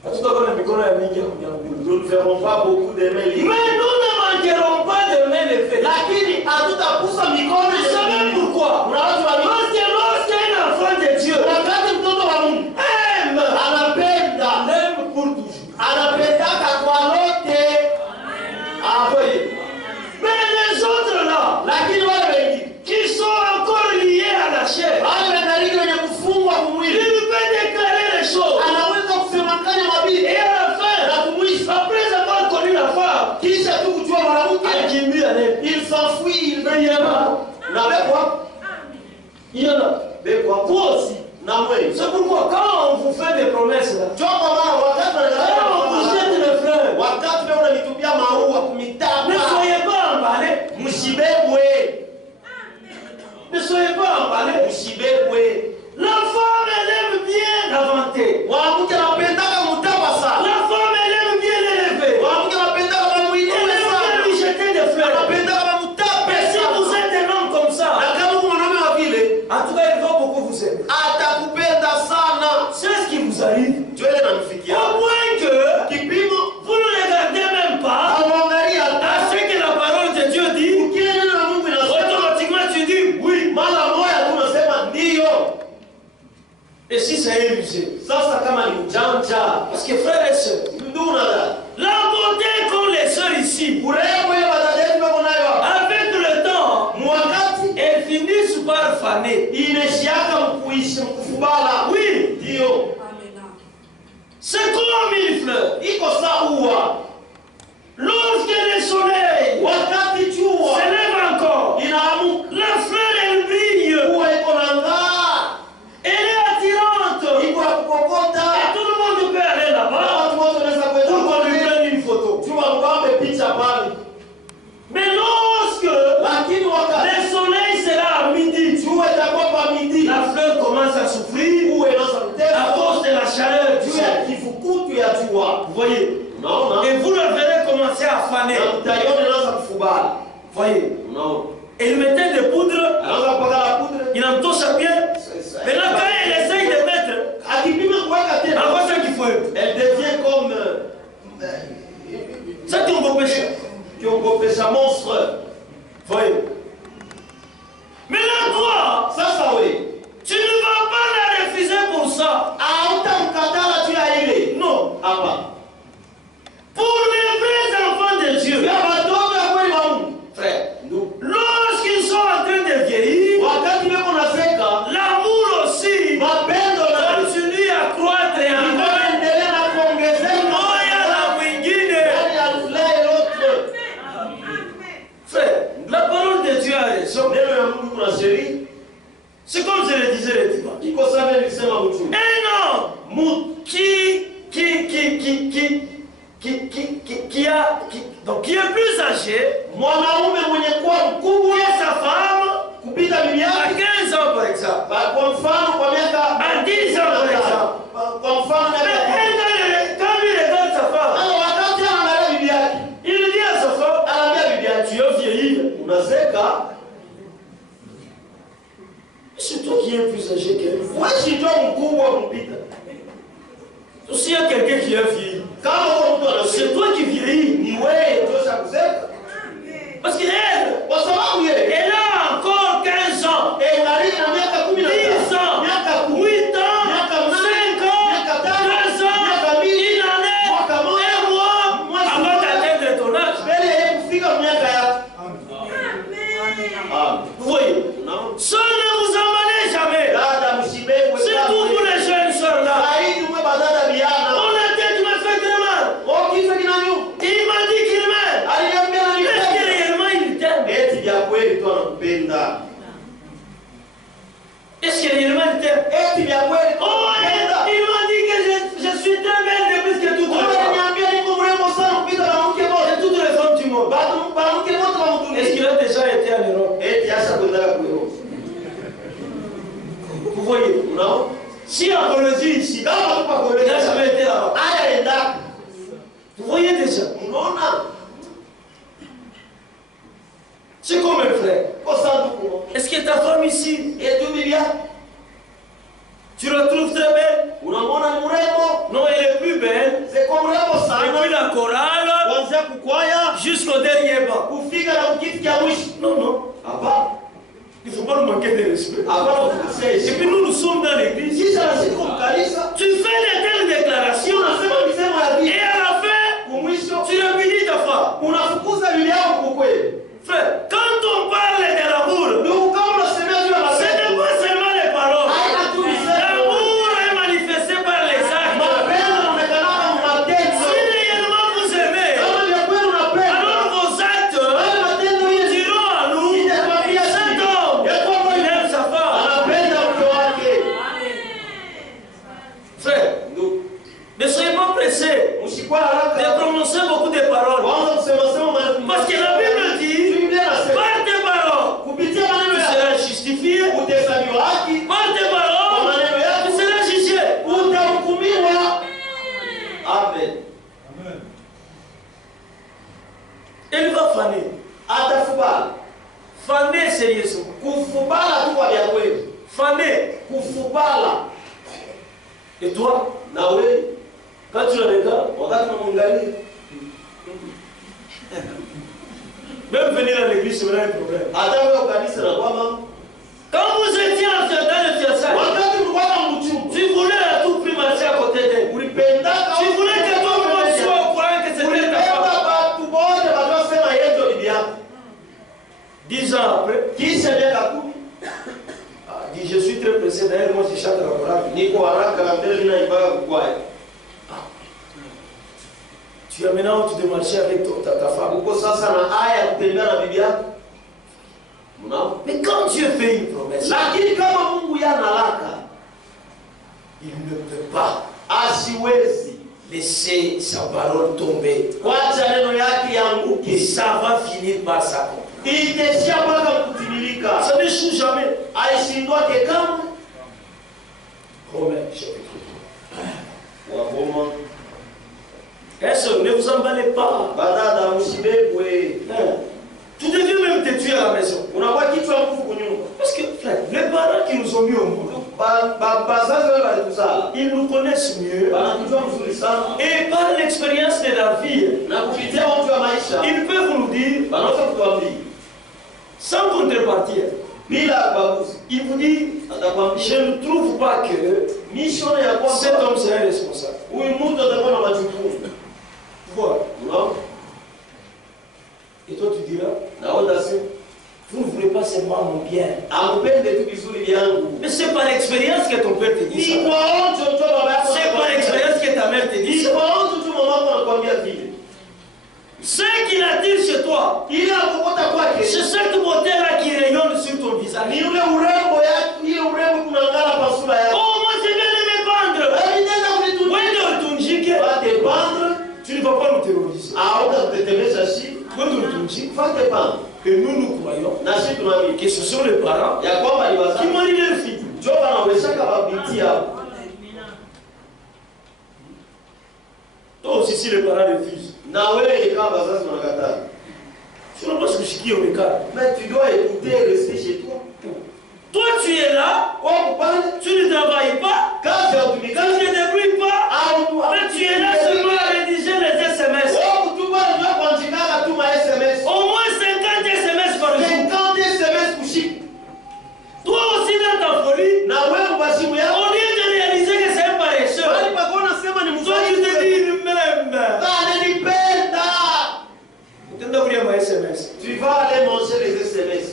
hatutakuwa na mikono ya mingi ya kunyangula. nous ne ferons pas beaucoup de meli, Mais nous ne manquerons pas de main levée. lakini hatutakusa mikono. Vous savez pourquoi? Kuna watu wa Parce que lorsqu'un enfant de Dieu wakati mtoto wa Mungu aime, anapenda, il aime pour toujours. anapendaka kwa lote. Voyez. Mais les autres là, Lakini wale wengine qui sont encore liés à la chair, wale wengaliki wenye kufungwa il kumwili, peut déclarer les choses. anaweza kusemakanya mabibi Et à la fin, na kumwisha, après avoir connu la femme, kisha tu kujua mwanamke, akimbia naye. il s'enfuit, il Mais il y en a. na bekwa Il y en a. bekwa Vous aussi. na mwe. C'est pourquoi quand on vous fait des promesses là, Choko mara wakati quand on vous jette wanataka le fleur, wakati leo unanitupia maua ne kumitapa, soyez pas emballés. msibebwe, Ne soyez pas emballés. msibebwe. La femme, elle aime bien l'inventer. Mwanamke anapendaka mutapa sana, La femme, elle aime bien l'élever. mwanamke anapendaka Elle mamuinue aime bien sana, lui jeter des fleurs. anapendaka mamutape Mais si vous sana. êtes un homme comme ça, Na kama mwanaume wa vile en tout cas, il va beaucoup vous aimer. atakupenda sana. C'est ce qui vous arrive. Twele na mfikia Au point que kipimo, vous ne regardez même pas hauangalia à hata ce que la parole de Dieu dit. kile neno la Mungu linasema, Automatiquement, tu dis oui. mara moja tu unasema ndio. Et si c'est un musée? Sasa kama ni ujanja, Parce que frères et sœurs, ndugu na dada, la beauté qu'ont les sœurs ici, urembo ile wadada yetu wako nayo hapa, avec le temps, mwakati elles finissent par faner. inaishiaka mkuishi mkufubala. Oui, Ndio c'est comme une fleur. iko sawa, Lorsque le soleil wakati jua se lève encore, inaamuka, la fleur elle brille, huwa iko na ngaa, elle est attirante. iko ya kukokota, Et tout le monde peut aller na là-bas watu wote wanaweza kwenda pour qu'on lui kule prenne une photo. jua mkambe picha pale. Mais lorsque Lakini wakati le soleil sera à midi, jua itakuwa pa midi, la fleur commence à souffrir huwa inaanza à kutesa cause de la chaleur du juu ya soleil. kifukutu ya jua. Vous voyez? Unaona? Et vous le verrez commencer à faner. Na mtaiona inaanza kufubala. Voyez? Unaona? Et il mettait des poudres, Anaanza kupaka la poudre. il en touche à bien. Mais là, quand elle essaye de mettre, Akipima kuweka tena, en voici qu'il faut. elle devient comme C'est un beau péché. kiongopesha monstre. Voyez? Mais là, toi, Sasa we, tu ne vas pas la refuser pour ça. hauta qui est plus âgé, mwanaume mwenye kuwa mkubwa que sa femme, kupita bibi à yake, 15 ans par exemple, kwa mfano kwa miaka à 10 ans par exemple. kwa mfano Mais miaka quand il regarde sa femme, sasa, wakati anaangalia bibi yake, il dit à sa femme, anaambia bibi yake, tu as vieilli. unazeka, C'est toi qui es plus âgé qu'elle. wewe si ndio mkubwa kumpita. S'il y a quelqu'un qui a vieilli, Kama huyo mtu c'est anazeka, toi qui vieillis. ni wewe ndio kuzeka, Parce qu'elle, kwa sababu yeye elle a encore 15 ans, ngali na miaka 10 ans, miaka 8 ans, miaka 5 ans, 2 ans, miaka 2 une année, mwaka mmoja, un mois, avant d'atteindre ton âge. mbele ya kufika miaka yake. Vous voyez, ça ne vous emmenez jamais. Dada msibebwe Surtout pour les jeunes soeurs là. zaidi, mwe badada biana. On a dit, tu m'as fait très mal. Kichwa kinanyuma. Il m'a dit qu'il m'aime. Aliniambia Est-ce que ananipenda. réellement il t'aime? Eti vya kweli tu anakupenda. Est-ce que réellement il t'aime? Eti vya kweli tu Oh, anakupenda. il m'a dit que je suis très belle de plus que toutes les femmes. Aliniambia niko mrembo sana kupita mwanamke wote. Et toutes les femmes du monde. Mwanamke wote wa mtume. Est-ce qu'il a déjà été en Europe? Eti acha kwenda kuyo. Vous voyez, Unaona? si en Colombie ici, Kama tupa il kueleza. n'a jamais été là-bas. Aya enda. Vous voyez déjà, Unaona? c'est comme un frère. Kwa sanduku. Est-ce que ta femme ici, Eti bibi yako. tu la trouves très belle? Unamwona ni mrembo? Non, elle est plus belle. Zeko mrembo sana. Depuis la chorale Kuanzia kukwaya jusqu'au dernier banc. kufika na kukiti cha mwisho. Non, non. Hapa. Il ne faut pas nous manquer de respect. Hapana kukosea Et heshima. puis nous sommes dans l'église. Sisi anasiko mkanisa. Tu fais de telles déclarations Unasema misemo ya et Biblia. à la fin, Kumwisho tu repudies ta femme. unafukuza bibi yako kwa kweli. Frère, quand on parle de l'amour, Ndio kama unasemea juu ya ce n'est mapenzi. pas seulement les paroles. Haina tu misemo. L'amour est manifesté par les actes. Mapenzi yanaonekana kama matendo. Si réellement vous aimez, Kama vya kweli unapenda. alors vos actes Wale matendo hiyo diront à nous, itakwambia cet homme, ya kwamba il aime sa femme. anapenda mke wake. Frère, Ndio. ne soyez pas pressés Msikuwa de haraka. prononcer beaucoup de paroles. Kwanza kusema maneno. Parce que la Bible dit, Biblia inasema par tes paroles, kupitia maneno tu yako seras justifié. utahesabiwa haki, Par tes paroles, tu seras jugé. utahukumiwa. Amen. Elle va faner. Atafubala. Faner sérieusement. Kufubala tu kwa vya kweli. Faner. Kufubala. Et toi, Na wewe quand tu la regardes, wakati unamwangalia, même venir à l'église, c'est vraiment un problème. hata wewe kanisa na kwamba Quand vous étiez en dans le fiançailles, wakati mlikuwa na mchumba, tu voulais à tout prix marcher à côté d'elle. ulipendaka Tu voulais que tout le monde soit au courant que c'était ta femme. ulipenda watu wote wanaosema yeye ndio bibi yako. 10 ans après, Kisha miaka 10 dit je suis très pressé, d'ailleurs moi je chante la chorale. niko haraka na mbele ninaibaka kukwaya. Tu as maintenant honte de marcher avec ta femme. Uko sasa na aya kutembea na bibi yako. Mnaona? Mais quand Dieu fait une promesse, Lakini kama Mungu yanalaka, il ne peut pas asiwezi laisser sa parole tomber. kwacha neno yake Et yanguke. ça va finir par s'accomplir. Itaishia mpaka kutimilika. Ça n'échoue jamais. Aishindwake kama Romains chapitre Waroma. 2. Est-ce ne vous emballez pas. Badada msibebwe. Tu deviens même te tuer à la maison. Unakuwa kichwa nguvu kunyumba. Parce que, frère, les parents qui nous ont mis au monde, Bazazi wale walituzala. ils nous connaissent mieux. Wanatujua mzuri sana. Et par l'expérience de la vie, Na kupitia watu wa maisha, ils peuvent nous dire, wanaweza kutuambia sans contrepartie, bila ubaguzi. ils vous disent, Atakwambia je ne trouve pas que mission ya cet kwamba homme serait responsable. huyu mtu atakuwa na majukumu. Voilà. Unaona? Et toi tu diras, Na wewe unasema vous ne voulez pas seulement mon bien. ampende tu vizuri vyangu. Mais c'est par expérience que ton père te dit Ni ça. kwa onjo tu baba yako. C'est par expérience que ta mère te dit Ni ça. kwa onjo tu mama yako anakuambia vile. Ce qu'il attire chez toi, Ile akokota kwake c'est cette beauté-là qui rayonne sur ton visage. ni ule urembo yake, ile urembo kunangana kwa sura yako. Oh, moi j'ai bien aimé vendre. Et nous croyons Na sisi tunaamini que ce sont les parents ya kwamba ni qui wazazi marient leurs filles. ndio wanawezaka mabinti yao. Toi aussi, si les parents refusent, Na wewe kama wazazi wanakataa. tu n'as pas ce que au regard. Mais tu dois écouter et rester chez toi. Toi, tu es là, tu ne travailles pas, Kazi ya tu utumikaji ne te débrouilles pas, au mais tu es là seulement à rédiger les SMS. kutuma ndio kuandika tuma SMS. Au moins 50 SMS par jour. 50 SMS kushika. Toi aussi dans ta folie, Na wewe basimu yako. au lieu de réaliser que c'est un paresseux, Bali pakona sema ni toi tu te dis lui-même. Ananipenda. Utaenda kulia ma SMS. Tu vas aller manger les SMS.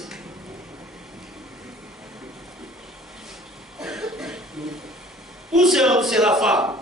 Ou c'est la femme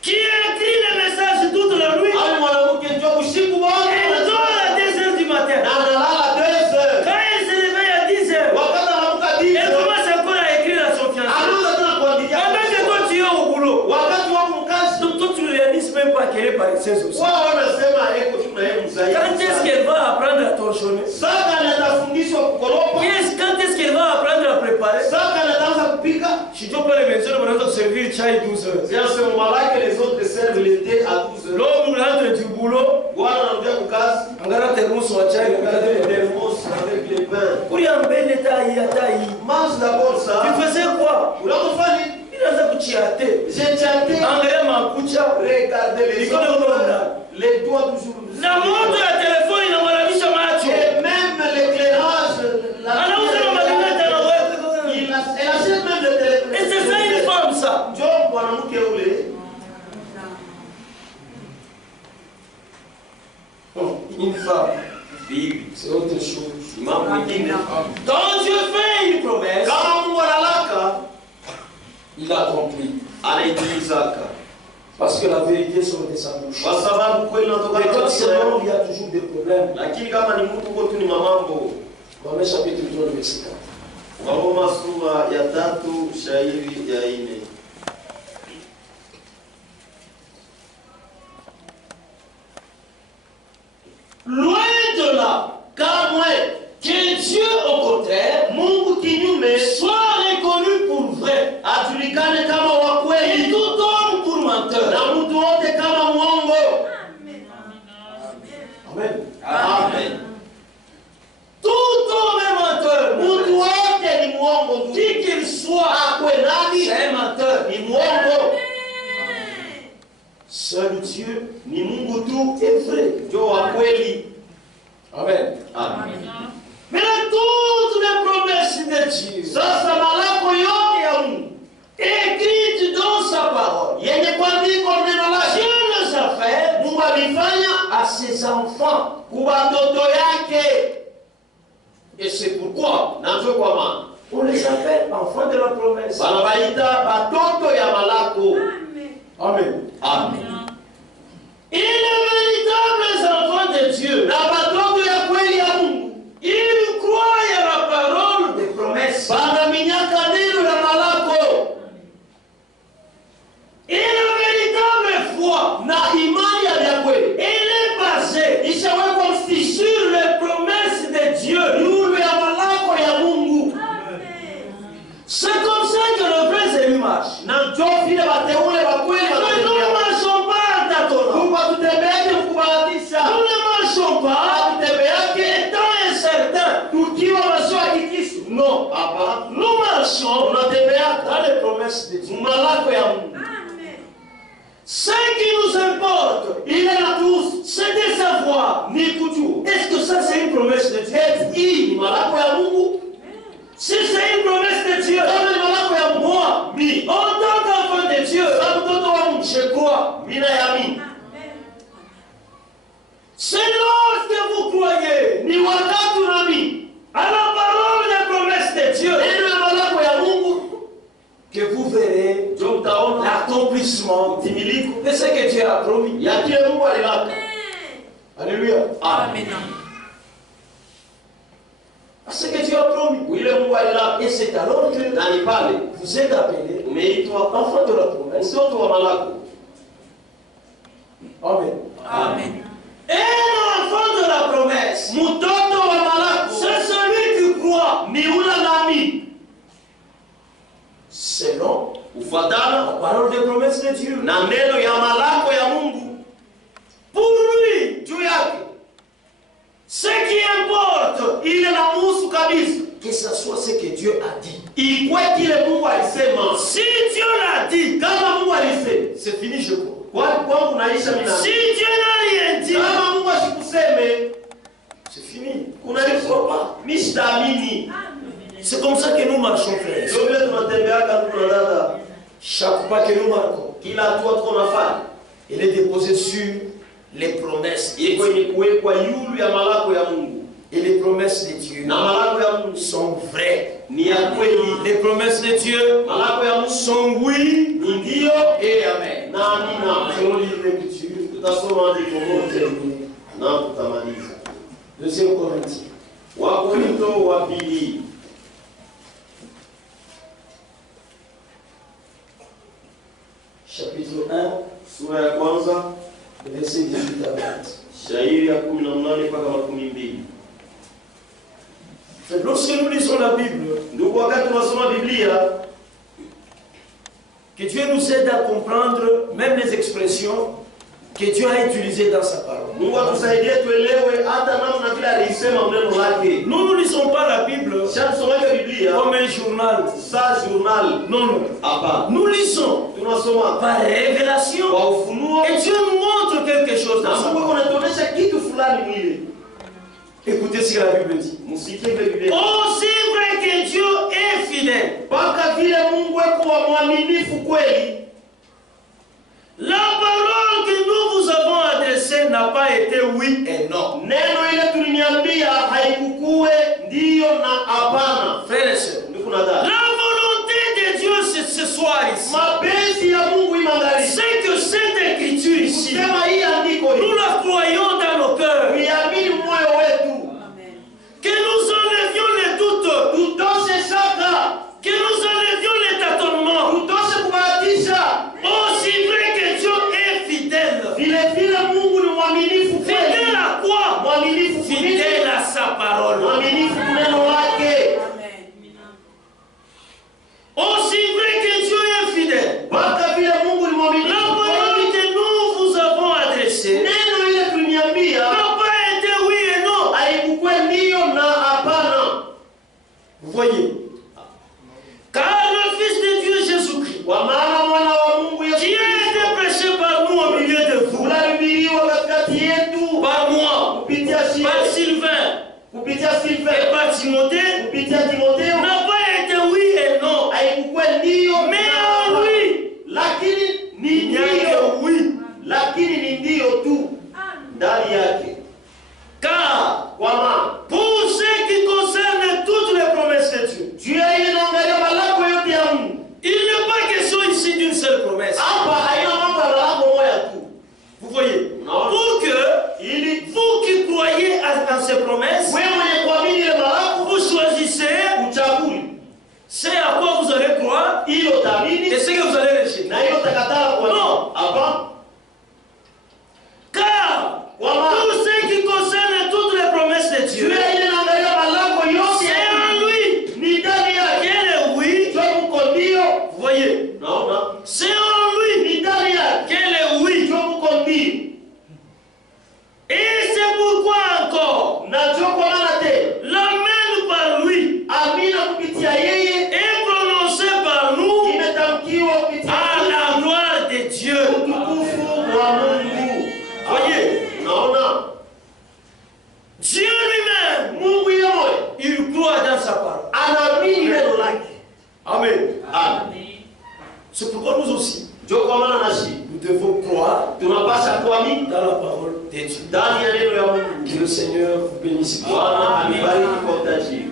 qui écrit les messages toute la nuit. Ali mwanamke ndio usiku wote Elle dort à 2 heures du matin. na analala 2 heures. Quand elle se réveille à 10 heures, Wakati anaamka 10 elle heures. commence encore à écrire à son fiancé. Anaanza tena kuandikia. Pendant que toi tu es au boulot. Wakati wako mkazi. Donc toi tu ne réalises même pas qu'elle est paresseuse aussi. Wao wanasema eko tuna yeye mzai. Quand est-ce qu'elle va apprendre à torchonner? Sasa anatafundishwa kukoropa. Quand est-ce qu'elle va apprendre à préparer? Sasa anaanza kupika. Si tu peux les mentionner, on va servir chai 12 heures. C'est à ce moment-là que les autres servent le thé à 12 heures. L'homme rentre du boulot, Bwana anarudia kukazi. angara termos wa chai, Regardez angara les termos. thermos avec les pains. Pour y embêter taille. Mange d'abord ça. Tu faisais quoi? Unakofanya? Il a fait kuchiate. J'ai chanté. Angara makucha. Regardez les Iko na unaona. Les doigts toujours. Na moto ya telefoni inamwalamisha macho. Et même l'éclairage. Anauza na malimeta na wewe. Elle achète même le téléphone. Et c'est ça une femme ça. Job mwanamke ule. Une femme. Bibi. C'est autre chose. Mambo mengine. Quand Dieu fait une promesse, Kama Mungu analaka, il accomplit. anaitimizaka. Parce que la vérité sort de sa bouche. Kwa sababu kweli natoka Mais quand katika c'est l'homme, il y a toujours des problèmes. lakini kama ni mtu kwa tu ni mamambo. Romains chapitre 3, verset 4. Waroma sura ya 3 shairi ya 4. Loin de là, Kamwe que Dieu au contraire Mungu kinyume soit reconnu pour vrai ajulikane kama wa et kweli tout homme pour menteur. na mtu wote kama mwongo. Amen. Amen. Tout homme est menteur. Mtu wote ni mwongo. Qui qu'il soit, Akwe nani c'est un menteur. ni mwongo. Seul Dieu Ni Mungu tu est vrai. ndio wa kweli. Amen. Amen. Maintenant, toutes les promesses de Dieu Sasa malako yote ya Mungu écrites dans sa parole, yenye kuandikwa neno lake Dieu les a fait Mungu alifanya à ses enfants. kwa watoto yake, Et c'est pourquoi na ndio kwa maana on les appelle enfants de la promesse. wanawaita batoto ya malako. Amen. Amen. Et les véritables enfants de Dieu, Na batoto ya kweli ya Mungu ils croient à la parole des promesses. banaminyaka neno ya malako Et la véritable foi, na imani ya kweli elle est basée ishawekwa msingi sur les promesses de Dieu. yulu ya malako ya Mungu, C'est comme ça que le vrai élu marche. na ndio vile wateule wa kweli Mais nous ne wanatembea. marchons pas en tâtonnant. Mungu atutembeake mkubahatisha, Nous ne marchons pas atutembeake étant incertains. tukiwa wasiohakikisha. Non. Hapana, Nous marchons tunatembeaka dans les promesses de Dieu. malako ya Mungu. Ce qui nous importe, Ile natuhusu c'est de savoir, ni kujua est-ce que ça c'est une promesse de Dieu? hii ni malako ya Mungu. Si c'est une promesse de Dieu, Kama ni malako ya Mungu, moi, en tant qu'enfant de Dieu, sa mtoto wa Mungu, je crois. mina yamini C'est lorsque vous croyez ni wakati unaamini à la parole des promesses de Dieu neno ya malako ya Mungu que vous verrez ndio mtaona l'accomplissement timilifu de ce que Dieu a promis. ya kile Mungu alilaka. Alléluia. Amen. Ce que Dieu a promis. Ile Mungu alilaka. Et c'est alors que Na ni pale vous êtes appelés umeitwa enfants de la promesse. mtoto wa malako. Amen. Amen. Un L'enfant de la promesse, Mtoto wa malako c'est celui qui croit ni ule naamini selon kufuatana la parole des promesses de Dieu. na neno ya malako ya Mungu Pour lui, juu yake. ce qui importe, Ile namuhusu kabisa, que ce soit ce que Dieu a dit. ikwe kile Mungu alisema. Si Dieu l'a dit, Kama Mungu alisema, c'est fini, je crois. kwangu naisha mimi. Si Dieu n'a rien dit, Kama Mungu asikuseme, c'est fini. kuna pas. Mimi sitaamini. C'est comme ça que nous marchons, frères. Ndio vile tunatembeaka kuna dada. Chaque pas que nous marquons, Kila hatua tuko nafanya il est déposé sur les promesses de iko Dieu. ni kuwekwa yulu ya malako ya Mungu. Et les promesses de Dieu Na malako ya Mungu sont vraies. ni ya kweli. Les promesses de Dieu Malako ya Mungu sont oui ni ndio et amen. na amina. Selon l'Écriture, Tutasoma andiko moja terminé. na tutamaliza. 2 Corinthiens. Wakorintho wa pili Chapitre 1, sura ya kwanza verset 18 à 20. shairi ya 18 mpaka 12. Lorsque nous lisons la Bible, Ndugu, wakati tunasoma Biblia, que Dieu nous aide à comprendre même les expressions que Dieu a utilisées dans sa parole. Mungu atusaidie tuelewe hata namna vile alisema neno lake. Nous ne lisons pas la Bible Shantusomeka Biblia comme un journal. saa journal. Non, non. Hapa Nous lisons tunasoma par révélation. kwa ufunuo Et Dieu nous montre quelque chose na dans sa Mungu parole. anatuonesha kitu fulani mwili. Écoutez ce que la Bible dit. Msikie vile Biblia. Aussi vrai que Dieu est fidèle, Mpaka vile Mungu eko wa mwaminifu kweli, la parole que nous vous avons adressée n'a pas été oui et non. neno ile tuliniambia haikukue ndiyo na hapana. Frères et sœurs, Ndugu na dada, la volonté de Dieu ce soir ici, mapenzi ya Mungu imangali. c'est que cette écriture ici, Kusema hii andiko nous hii la croyons dans nos cœurs, tuiamini moyo wetu, que nous enlevions les doutes, tutoshe shaka, que nous enlevions les tâtonnements. tutoshe kubahatisha. Aussi vrai que Dieu est fidèle. Vile vile Mungu ni mwaminifu kweli. Fidèle à quoi? Mwaminifu Fidèle à sa parole. mwaminifu kuneno lake. Aussi vrai que Dieu est fidèle. Mpaka vile Mungu ni La mwaminifu parole kweli. que nous vous avons adressée Neno ile tuliniambia n'a pas été oui et non. haikukue ndiyo na hapana. Vous voyez? Car le Fils de Dieu Jésus-Christ, Kwa maana mwana wa Mungu Yesu qui a été prêché par nous au milieu de vous, unahubiriwa katikati yetu par moi, kupitia par Shile, Sylvain kupitia et Silve, par Timothée, kupitia Timotheo, n'a pas été oui et non. haikukue ndiyo Mais na en hapana. lui, Lakini ni il n'y a ndiyo, que oui. lakini ni ndiyo tu ndani yake. Car Kwa maana pour ce qui concerne toutes les promesses de Dieu, juu ya ile naangalia malako yote ya Mungu. il n'est pas question ici d'une seule promesse. Hapa haina mambo ya malako moja tu. Vous voyez? Unaona? Pour que Ili vous qui croyez en ces promesses, wewe mwenye kuamini ile malako vous choisissez uchague c'est à quoi vous allez croire ile utaamini et ce que vous allez rejeter. na hiyo utakataa kwa Non. hapa. Car Kwa maana pour ce qui concerne toutes les promesses de juu Dieu, ya ile naangalia malako yote c'est ya en Mungu. lui Ni ndani yake. qu'elle est oui. Njoo mko ndio. Vous voyez? Naona. C'est en lui Ni ndani yake. qu'elle est oui. Njoo mko ndio. Et c'est pourquoi encore Na njoo kwa maana tena. l'amen par lui Amina kupitia yeye est prononcé par nous imetamkiwa kupitia à la gloire de Dieu. utukufu wa Mungu. Voyez, Naona. Dieu lui-même, Mungu yeye il croit dans sa parole. anaamini neno lake. Amen. Amen. C'est pourquoi nous aussi, Njoo kwa maana nashi. nous devons croire Tunapasha kuamini dans la parole de Dieu. ndani ya neno ya Mungu. Que le Seigneur vous bénisse. Bwana amibariki kwa utajiri.